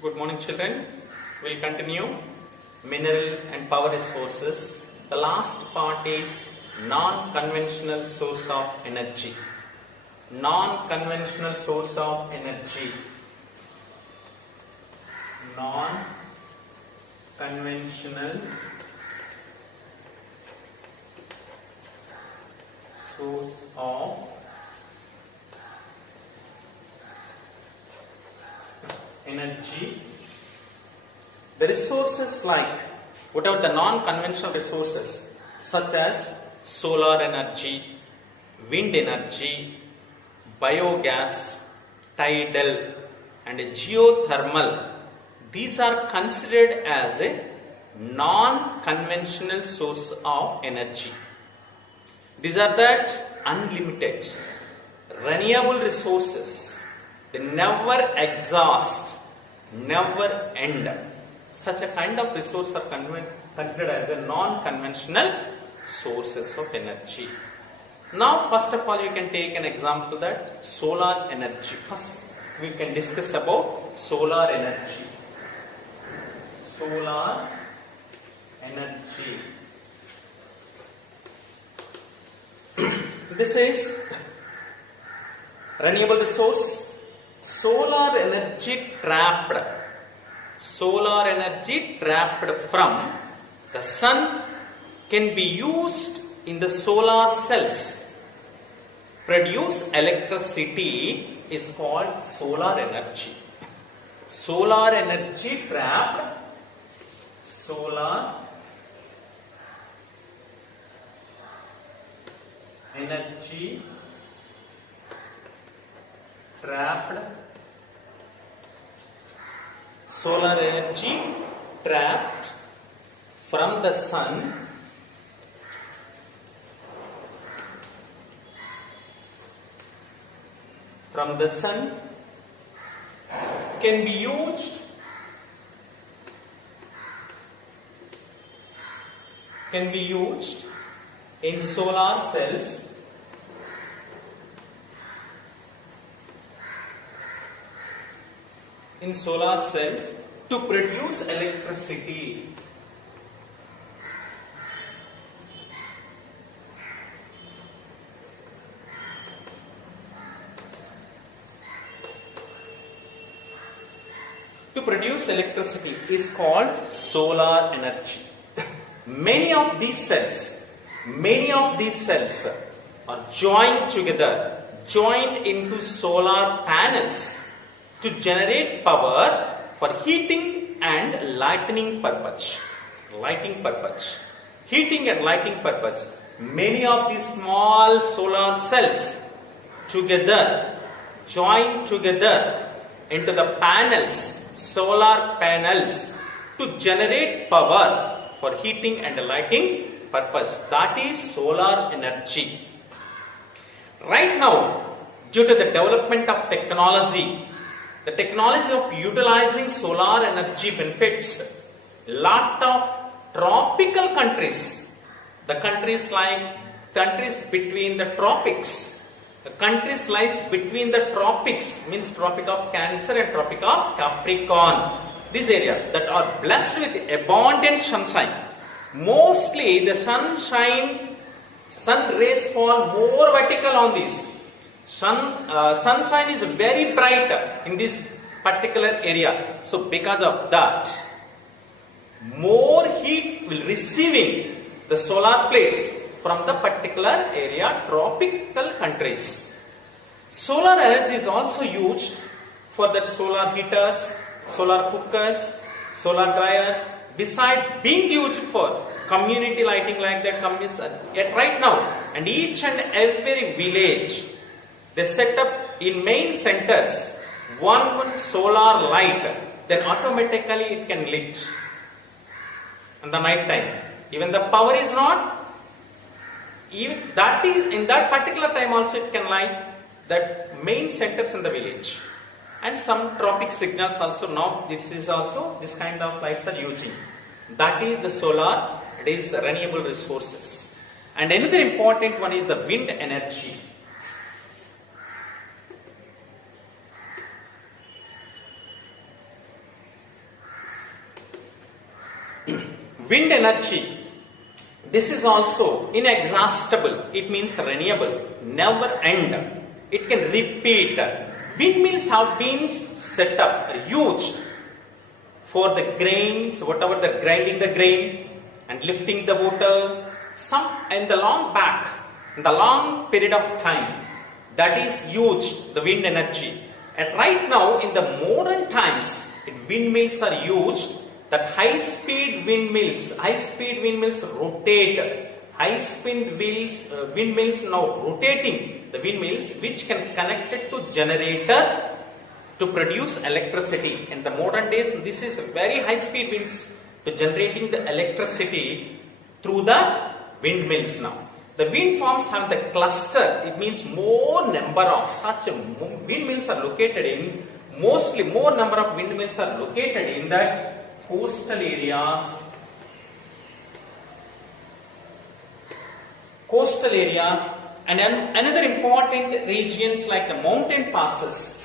Good morning, children. We'll continue mineral and power resources. The last part is non-conventional source of energy. Non-conventional source of energy. Non-conventional source of energy. The resources like whatever the non-conventional resources such as solar energy, wind energy, biogas, tidal and geothermal, these are considered as a non-conventional source of energy. These are that unlimited, renewable resources. They never exhaust, never end. Such a kind of resource are considered as a non-conventional sources of energy. Now, first of all, you can take an example that solar energy. First, we can discuss about solar energy. Solar energy. This is renewable resource. Solar energy trapped from the sun can be used in the solar cells. Produce electricity is called solar energy. Solar energy trapped. Solar energy trapped. Solar energy trapped from the sun can be used in solar cells to produce electricity. To produce electricity is called solar energy. Many of these cells are joined into solar panels to generate power for heating and lighting purpose. Heating and lighting purpose. Many of these small solar cells join together into the solar panels to generate power for heating and lighting purpose. That is solar energy. Right now, due to the development of technology, the technology of utilizing solar energy benefits lot of tropical countries. The countries between the tropics. The countries lies between the tropics, means Tropic of Cancer and Tropic of Capricorn. This area that are blessed with abundant sunshine. Mostly the sun rays fall more vertical on this. Sunshine is very bright in this particular area. So because of that, more heat will receiving the solar plates from the particular area, tropical countries. Solar energy is also used for the solar heaters, solar cookers, solar dryers, besides being used for community lighting like that right now. And each and every village, they set up in main centers one solar light, then automatically it can lit in the night time. Even the power is not, even that is in that particular time also it can light that main centers in the village. And some tropic signals also now this kind of lights are using. That is the solar, it is renewable resources. And another important one is the wind energy. wind energy. This is also inexhaustible. It means renewable, never end. It can repeat. Windmills have been set up, used for the grains, whatever they're grinding the grain and lifting the water. Some in the long back, in the long period of time, that is used, the wind energy. And right now, in the modern times, windmills are used. That high-speed windmills rotate. High-speed windmills now rotating the windmills, which can connect it to generator to produce electricity. In the modern days, this is very high-speed winds to generating the electricity through the windmills now. The wind farms have the cluster. It means more number of such windmills are located in. Mostly more number of windmills are located in that coastal areas, and another important regions like the mountain passes,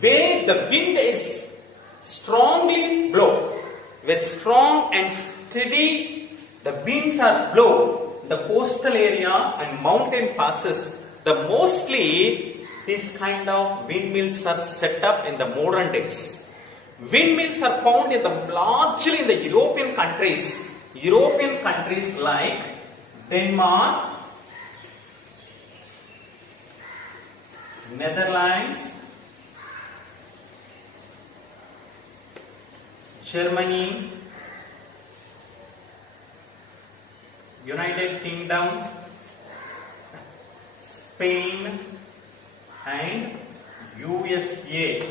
where the wind is strongly blow, where strong and steady the winds are blow. The coastal area and mountain passes, the mostly these kind of windmills are set up in the modern days. Windmills are found in the largely in the European countries like Denmark, Netherlands, Germany, United Kingdom, Spain, and USA.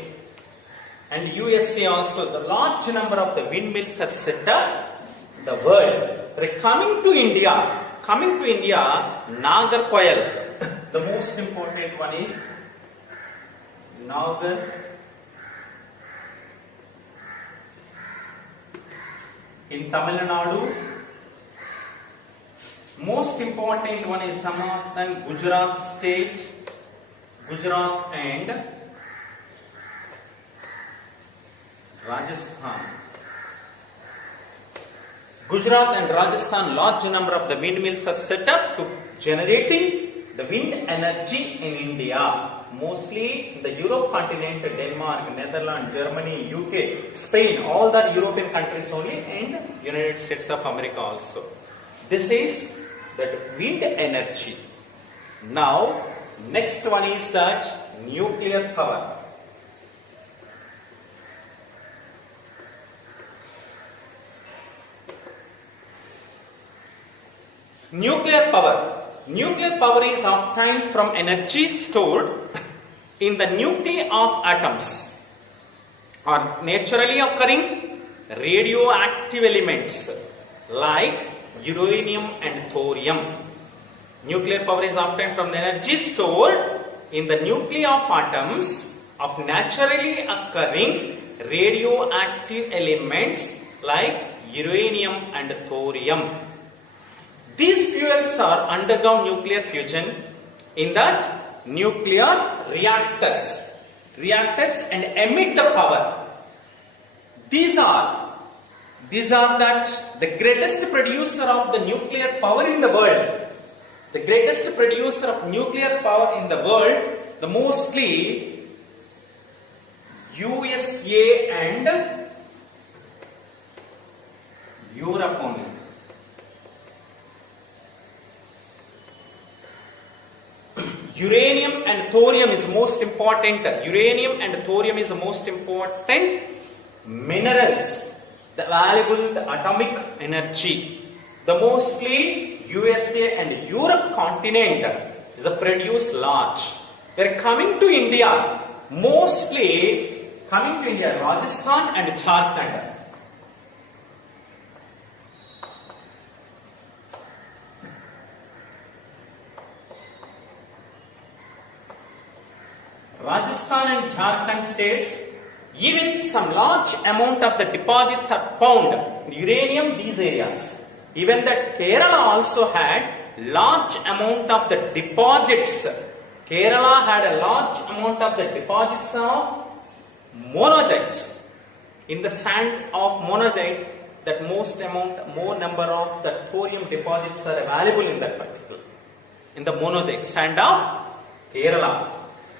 And USA also, the large number of the windmills are set up in the world. Coming to India, Nagarkoil, the most important one is Nagar. In Tamil Nadu, most important one is Samarthan, Gujarat state, Gujarat and Rajasthan. Gujarat and Rajasthan, large number of the windmills are set up to generating the wind energy in India. Mostly in the Europe continent, Denmark, Netherlands, Germany, UK, Spain, all the European countries only, and United States of America also. This is that wind energy. Now, next one is that nuclear power. Nuclear power is obtained from energy stored in the nuclei of atoms or naturally occurring radioactive elements like uranium and thorium. Nuclear power is obtained from the energy stored in the nuclei of atoms of naturally occurring radioactive elements like uranium and thorium. These fuels are undergone nuclear fusion in that nuclear reactors and emit the power. These are that the greatest producer of the nuclear power in the world. The greatest producer of nuclear power in the world, the mostly USA and Europe only. Uranium and thorium is most important. Uranium and thorium is the most important minerals, the valuable atomic energy. The mostly USA and Europe continent is a produce large. They are coming to India, mostly coming to India, Rajasthan and Jharkhand. Rajasthan and Jharkhand states, even some large amount of the deposits are found in uranium these areas. Even that Kerala also had large amount of the deposits. Kerala had a large amount of the deposits of monazite. In the sand of monazite, that more number of the thorium deposits are available in that particular, in the monazite sand of Kerala.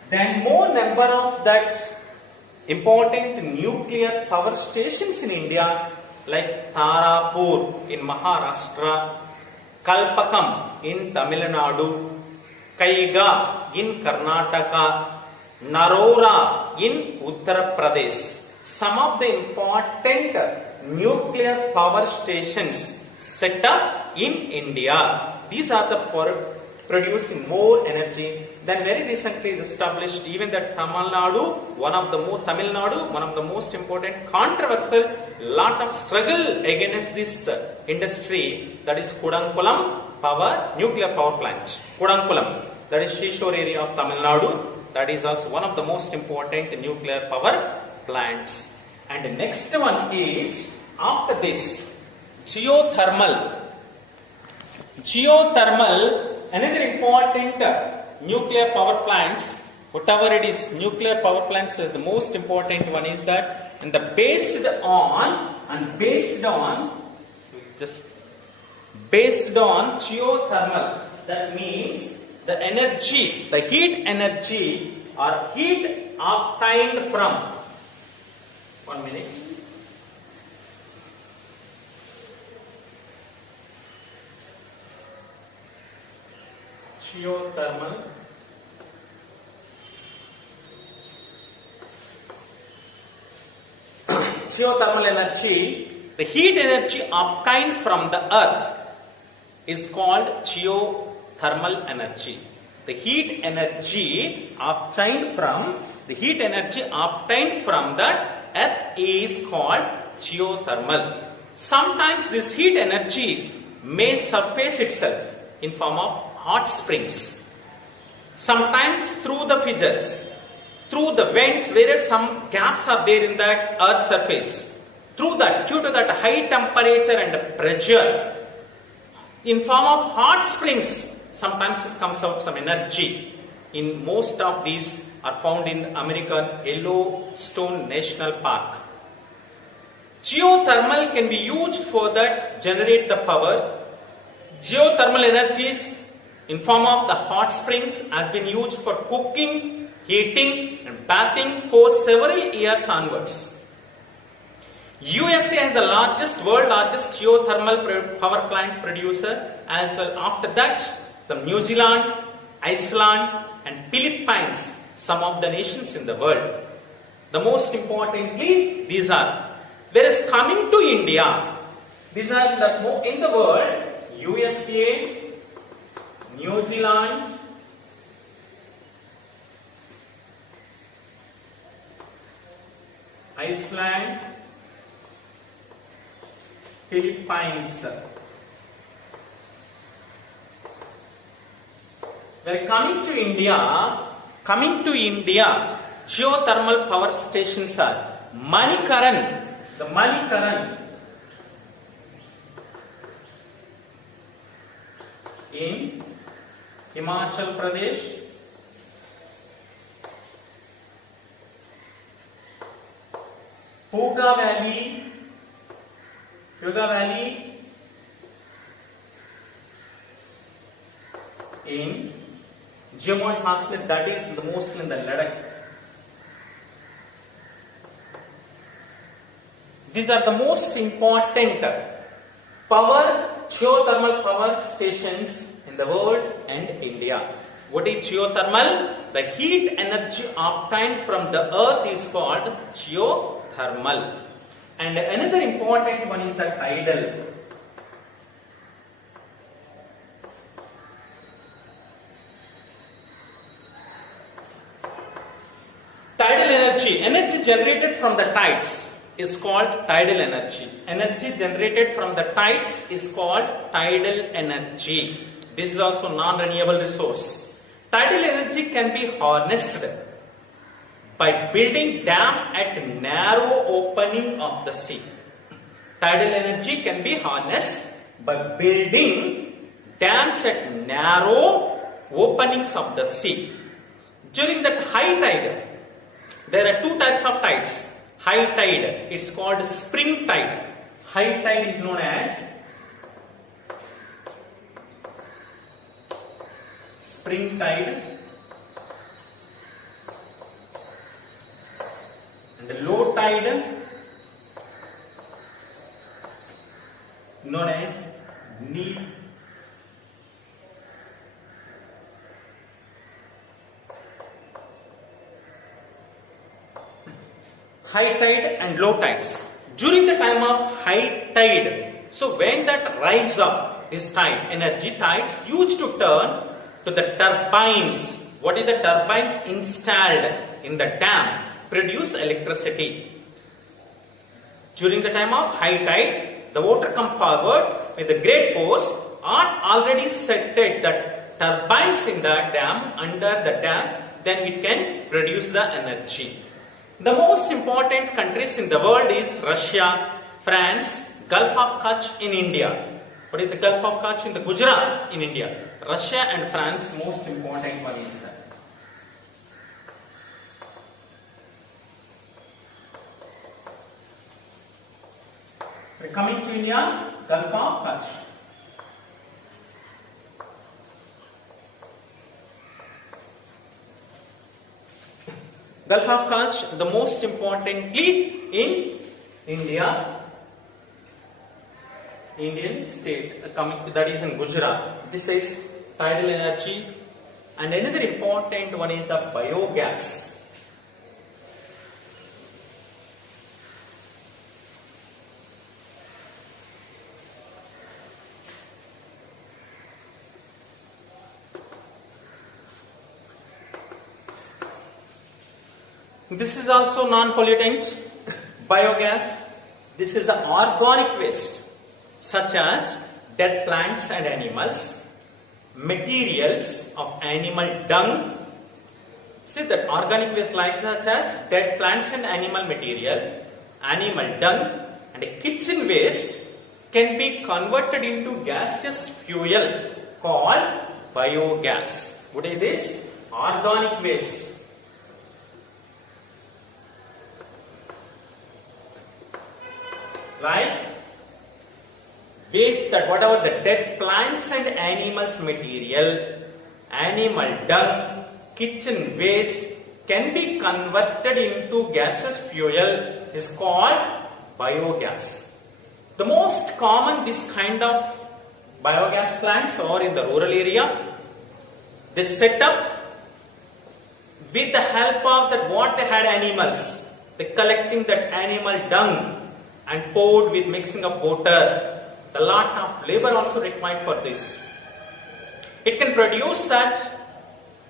Then more number of that important nuclear power stations in India, like Tarapur in Maharashtra, Kalpakam in Tamil Nadu, Kaiga in Karnataka, Narora in Uttar Pradesh. Some of the important nuclear power stations set up in India. These are the producing more energy. Then very recently is established even that Tamil Nadu, one of the most important controversial, lot of struggle against this industry, that is Kudankulam nuclear power plant. Kudankulam, that is Shishore area of Tamil Nadu, that is also one of the most important nuclear power plants. And the next one is, after this, geothermal. Another important nuclear power plants, whatever it is, nuclear power plants is the most important one, is that, and based on geothermal, that means the energy, the heat energy or heat obtained from, 1 minute. Geothermal energy, the heat energy obtained from the earth is called geothermal energy. The heat energy obtained from the earth is called geothermal. Sometimes this heat energies may surface itself in form of hot springs, sometimes through the fissures, through the vents where some gaps are there in that earth surface, due to that high temperature and pressure, in form of hot springs, sometimes it comes out some energy. In most of these are found in American Yellowstone National Park. Geothermal can be used for that, generate the power. Geothermal energies in form of the hot springs has been used for cooking, heating and bathing for several years onwards. USA is the world largest geothermal power plant producer, as well after that some New Zealand, Iceland and Philippines, some of the nations in the world. The most importantly, these are, whereas coming to India, these are in the world, USA, New Zealand, Iceland, Philippines. Well, coming to India, geothermal power stations are Manikaran, the Manikaran in Himachal Pradesh, Puga Valley in Jammu and Kashmir, that is the most in the Ladakh. These are the most important geothermal power stations in the world and India. What is geothermal? The heat energy obtained from the earth is called geothermal. And another important one is a tidal. Energy generated from the tides is called tidal energy. Energy generated from the tides is called tidal energy. This is also non-renewable resource. Tidal energy can be harnessed by building dam at narrow opening of the sea. Tidal energy can be harnessed by building dams at narrow openings of the sea. During that high tide, there are two types of tides. High tide, it's called spring tide. High tide is known as spring tide, and the low tide known as neap. High tide and low tides. During the time of high tide, so when that rise up, this tide, energy tides used to turn to the turbines. What is the turbines installed in the dam? Produce electricity. During the time of high tide, the water come forward with a great force, are already set that turbines in the dam, under the dam, then it can produce the energy. The most important countries in the world is Russia, France, Gulf of Kutch in India. What is the Gulf of Kutch? In the Gujarat in India. Russia and France, most important one is that. We're coming to India, Gulf of Kutch. Gulf of Kutch, the most importantly in India, Indian state, that is in Gujarat. This is tidal energy, and another important one is the biogas. This is also non-pollutant, biogas. This is the organic waste, such as dead plants and animals, materials of animal dung. See that organic waste like such as dead plants and animal material, animal dung, and a kitchen waste can be converted into gaseous fuel called biogas. What is this? Organic waste. Like waste, that whatever the dead plants and animals material, animal dung, kitchen waste can be converted into gaseous fuel is called biogas. The most common this kind of biogas plants are in the rural area. They set up with the help of that what they had animals. They collecting that animal dung and poured with mixing of water. A lot of labor also required for this. It can produce that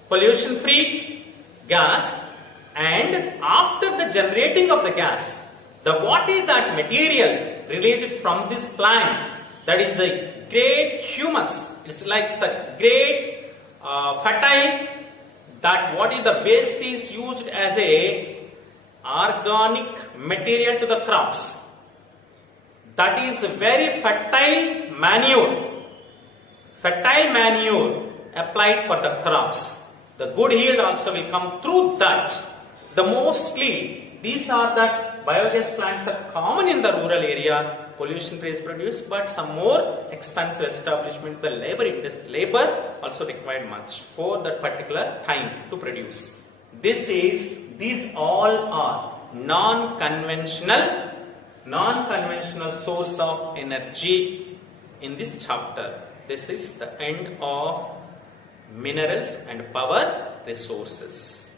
pollution free gas, and after the generating of the gas, the what is that material related from this plant, that is a great humus. It's like a great fertile, that what is the waste is used as a organic material to the crops. That is very fertile manure applied for the crops. The good yield also will come through that. The mostly these are the biogas plants that are common in the rural area. Pollution free is produced, but some more expensive establishment, the labor also required much for that particular time to produce. These all are non-conventional source of energy in this chapter. This is the end of minerals and power resources.